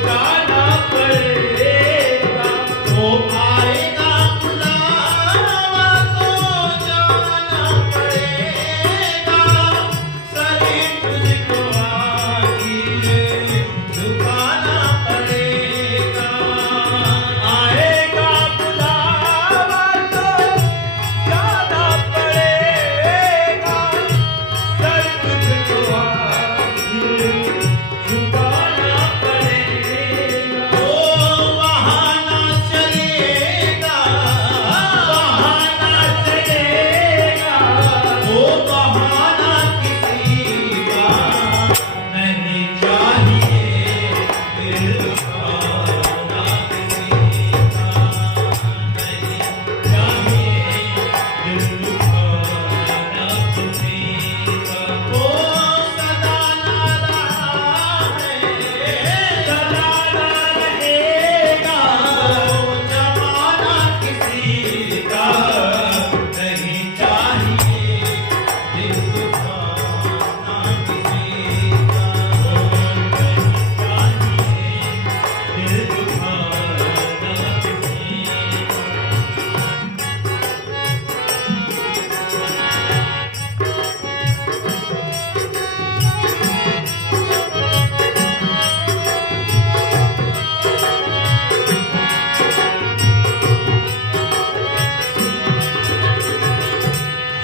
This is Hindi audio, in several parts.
झुकाना पड़ेगा। वो आएगा बुलावा तो जाना पड़ेगा, शरीर तुझको आखिर झुकाना पड़ेगा। आएगा बुलावा तो जाना पड़ेगा, सर तुझको आखिर झुकाना पड़ेगा। ओ बहाना चलेगा, बहाना चलेगा, वो बहाना किसी का नहीं चाहिए, दिल दुखाना किसी का नहीं चाहिए, दिल दुखाना किसी का। वो सदा ना रहा है, सदा ना रहेगा, वो जमाना किसी का नहीं चाहिए, दिल दुखाना किसी का नहीं चाहिए, दिल दुखाना किसी का।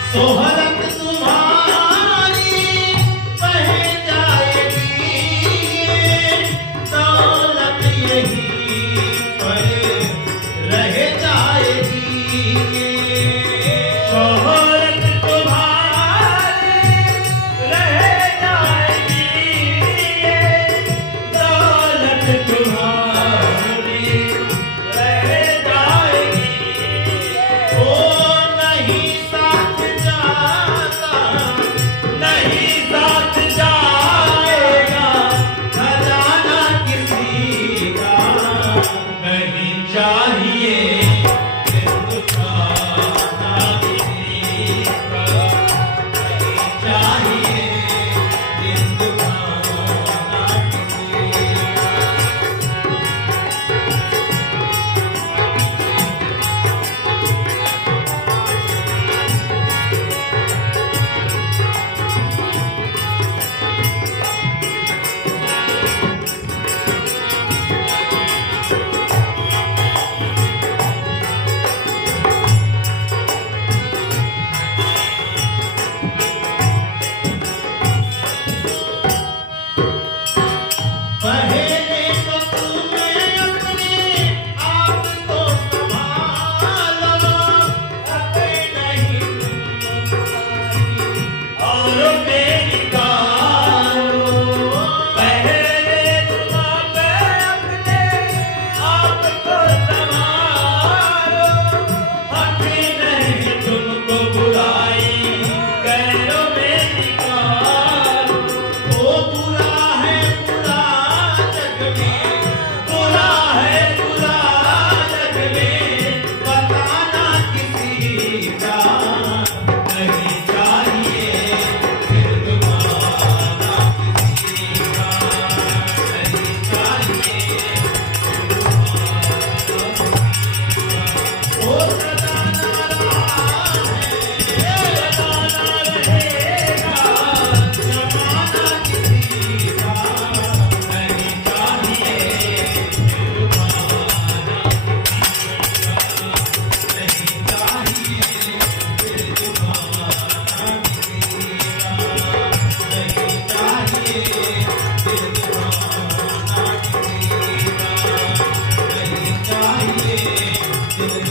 सोहरत तुम्हारी बह जाएगी, दौलत यहीं पर रह जाएगी। शोहरत तुम्हारी रह जाएगी, दौलत तुम्हारी रह जाएगी। वो नहीं साथ जाता, नहीं साथ जाएगा, खजाना किसी का नहीं चाहिए, दिल दुखाना किसी का नहीं चाहिए, दिल दुखाना किसी का। पहले तो तुम्हें अपने आप को संभालो, अपने नहीं और मेरी गालो। पहले तुम अपने आप को संभालो, हमें नहीं तुमको बुराई गैरों में निकालो। वो बुरा है बुरा जग में, बुरा है बुरा जग में, बताना किसी का नहीं चाहिए, दिल दुखाना किसी का नहीं चाहिए, दिल दुखाना किसी का। वो सदा ना रहा है, सदा ना रहेगा, जमाना किसी का नहीं चाहिए, दिल दुखाना नहीं चाहिए, दिल दुखाना किसी का नहीं चाहिए, दिल दुखाना किसी का नहीं चाहिए, दिल